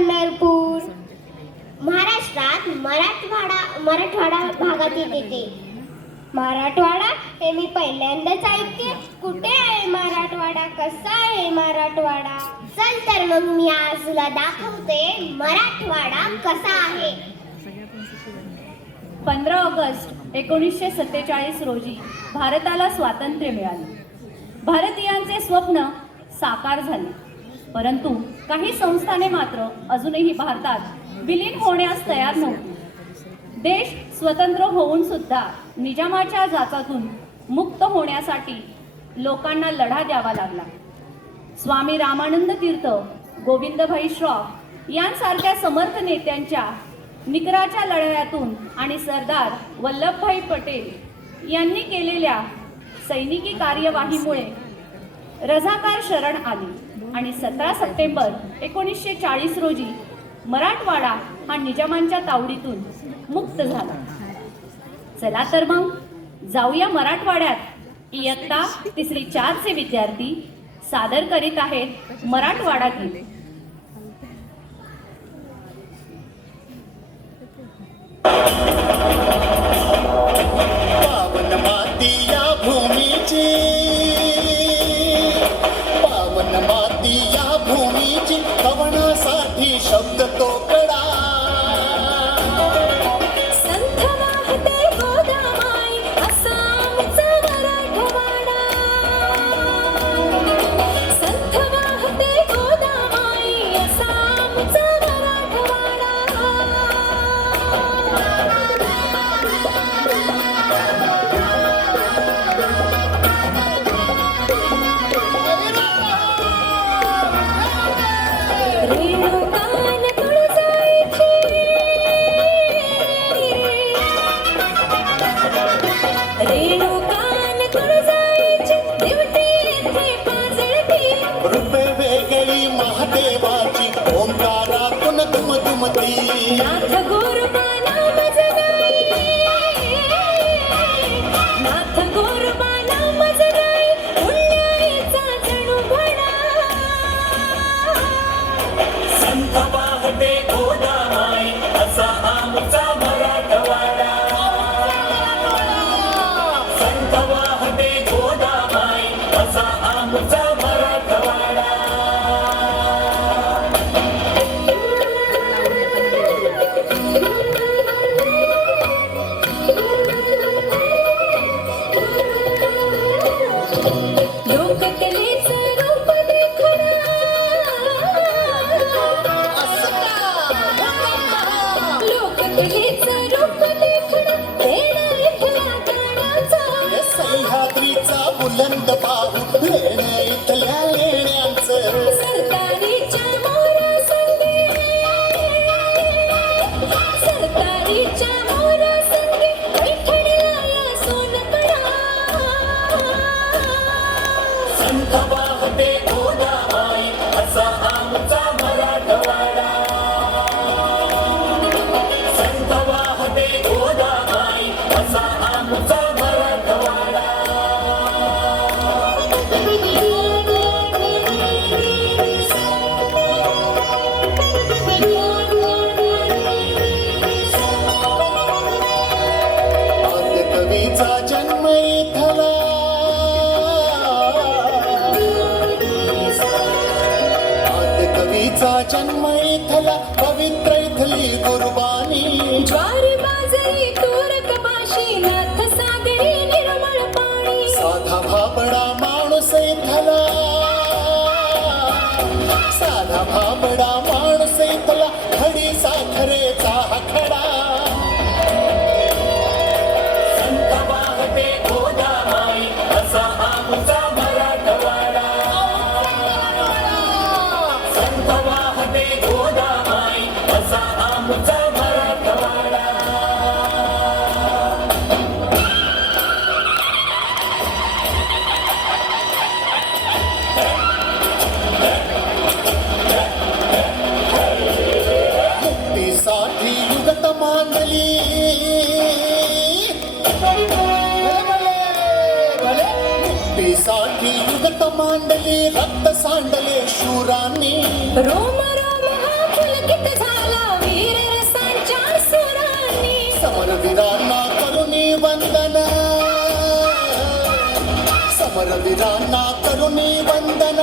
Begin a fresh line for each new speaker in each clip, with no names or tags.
पंढरपूर. महाराष्ट्रात मराठवाडा मराठवाडा भागात येते. मराठवाडा हे मी पहिल्यांदाच ऐकते. कुठे आहे मराठवाडा? कसा आहे मराठवाडा? चल तर मग मी आज तुला दाखवते मराठवाडा कसा आहे.
पंधरा ऑगस्ट एकोणीसशे सत्तेचाळीस रोजी भारताला स्वातंत्र्य मिळाले. भारतीयांचे स्वप्न साकार झाले. परंतु काही संस्थाने मात्र अजूनही भारतात विलीन होण्यास तयार नव्हती. देश स्वतंत्र होऊन सुद्धा निजामाच्या जाचातून मुक्त होण्यासाठी लोकांना लढा द्यावा लागला. स्वामी रामानंद तीर्थ गोविंदभाई श्रॉफ यांसारख्या समर्थ नेत्यांच्या निकराच्या लढ्यातून आणि सरदार वल्लभभाई पटेल यांनी केलेल्या सैनिकी कार्यवाहीमुळे रझाकार शरण आली. आणि सतरा सप्टेंबर एकोणीसशे चाळीस रोजी मराठवाडा हा निजामांच्या तावडीतून मुक्त झाला. चला तर मग जाऊया मराठवाड्यात. इयत्ता तिसरी चारचे विद्यार्थी सादर करीत आहेत मराठवाडा गीत.
पावन या भूमीची कवनासाठी शब्द तो संत वाहते गोदामाई असा आमचा संत वाहते गोदामाई असा जन्म इथला पवित्र इथली गुरुबानी।
ज्वारी बाजरी तूर कपाशी नाथ सागरी निर्मळ पाणी।
साधा भाबडा माणूस इथला साधा भाबडा माणूस इथला खडी साखरेचा हा खडा संत वाहते गोदामाई असा आमचा
మాండలి సాక్షి యుగత మాండలి రక్త సాండలి శూరాన్ని. రోమ సమర విరాన్న కరుణి వందన. సమర
విరాన్న కరుణి వందన.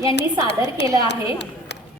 यांनी सादर केलं आहे.